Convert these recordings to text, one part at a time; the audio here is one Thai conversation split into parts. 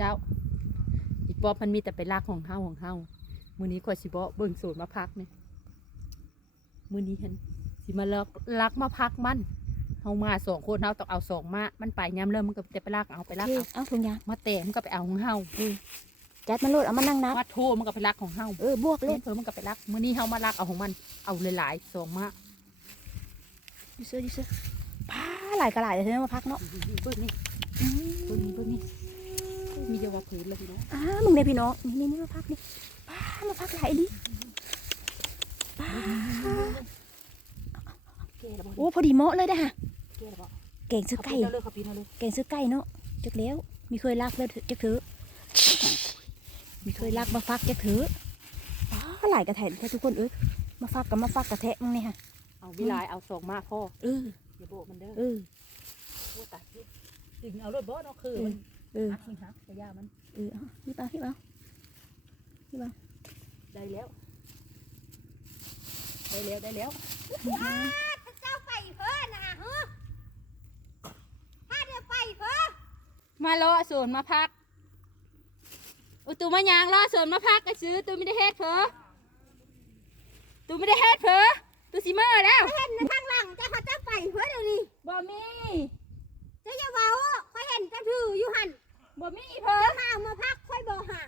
เจ้าอีป๊อบมันมีแต่ไปลากของเฮามื้อนี้ข่อยสิบ่เบิ่งโสดมาพักนี่มื้อนี้เห็นสิมาลักมาพักมันเฮามา2คนเฮาต้องเอา2มามันไปยามเริ่มมันก็จะไปลากเอาเอาถุงยางมาแต่มันก็ไปเอาของเฮาจัดมันโลดเอามานั่งนับมาโทมันก็ไปลักของเฮาบวกเลยเพิ่นมันก็ไปลักมื้อนี้เฮามาลักเอาของมันเอาหลายๆ2มาดิเซอพาหลายกระหลายเลยเธอมาพักเนาะเบิ่งนี่มีเยาวผืนเลยพี่น้องมึงได้พี่น้องนี่มาพักนี่มาพักหลายดิโอ้พอดีเหมาะเลยนะฮะเก่งซื้อไก่เก่งซื้อไก่เนาะจักแล้วมีเคยลักเลยจักถือมีเคยลักมาฟักจักถือหลายกระแทกแค่ทุกคนมาฟักกับมาฟักกระแทกมึงนี่ฮะเอาวิไลเอา2มาพ่ออย่าโบมันเด้อโอ้ตัดดึงเอารถบ่เนาะคือมันสิครับกระยามันพี่เปาได้แล้วเจ้าไปเพิ่นนะฮะถ้าเดี๋ยวไปเพิ่นมาล้อสวนมาพักตูมายางล้อสวนมาพักก็ซื้อตูไม่ได้เฮ็ดเผอตูสิมาแล้วเห็นในทางหลังเจ้าเขาเจ้าไปเพิ่นเดี๋ยวนี้บ่มีเจ้าอย่าเว้าค่อยเห็นเจ้าถืออยู่หั่นบ่มีเผอเจ้ามาเอามาพักค่อยบ่หา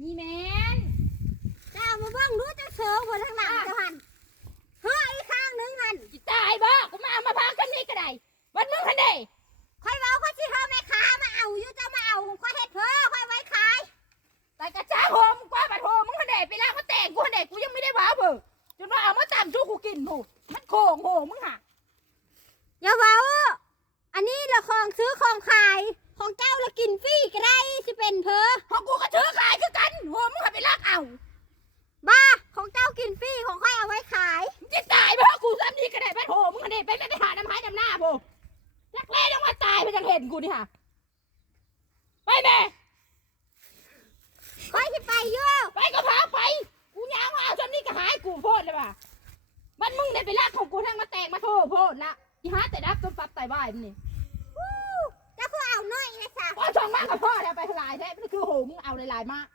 มีแม่นเจ้ามาเบิ่งดูเจ้าเสือบนทางหลังเจ้าหั่นอีกข้างนึงหั่นจิตายบ่กูมาเอามาพักกันนี่ก็ได้วันมึงคันใดค่อยเว้าค่อยสิเฮาแม่ค้ามาเอาอยู่เจ้ามาเอาค่อยเฮ็ดเพิ่นค่อยไว้ขายแต่กระจ้าโหมกว่าบัดโหมึงคันใดไปลากเขาแต่งกูคันใดกูยังไม่ได้ว้าเผอจนว่าเอามาตามชูกูกินโหมันโคงโหมึงหะอย่าเว้าอันนี้ละของซื้อของขายของเจ้าละกินฟรีก็ได้สิเป็นเพ้อของกูก็ถือขายคือกันโหมึงหะไปลากเอาบ้าของเจ้ากินฟรีของค่อยเอาไว้ขายจะตายเพราะกูซ้ำนี่ก็ได้บัดโหมึงคันใดไปหาน้ำหายน้ำหน้าโบรักแร้ต้องมาตายไปจังเห็นกูนี่ฮะไปแม่ค่อยสิไปอยู่ไปก็พาไปกูยางมาเอาซ้ำนี่ก็หายกูโพดเลยว่ะมันมึงเนี่ยไปลากของกูทั้งมาแตกมาโทษโพดละอีหาแต่ดักจนปรับไตบ่ายมันนี่เจ้าคือเอาน้อยนะจ๊ะพอช่องมากกับพ่อแล้วไปหลายแท้นี่คือโหมึงเอาหลายๆมาก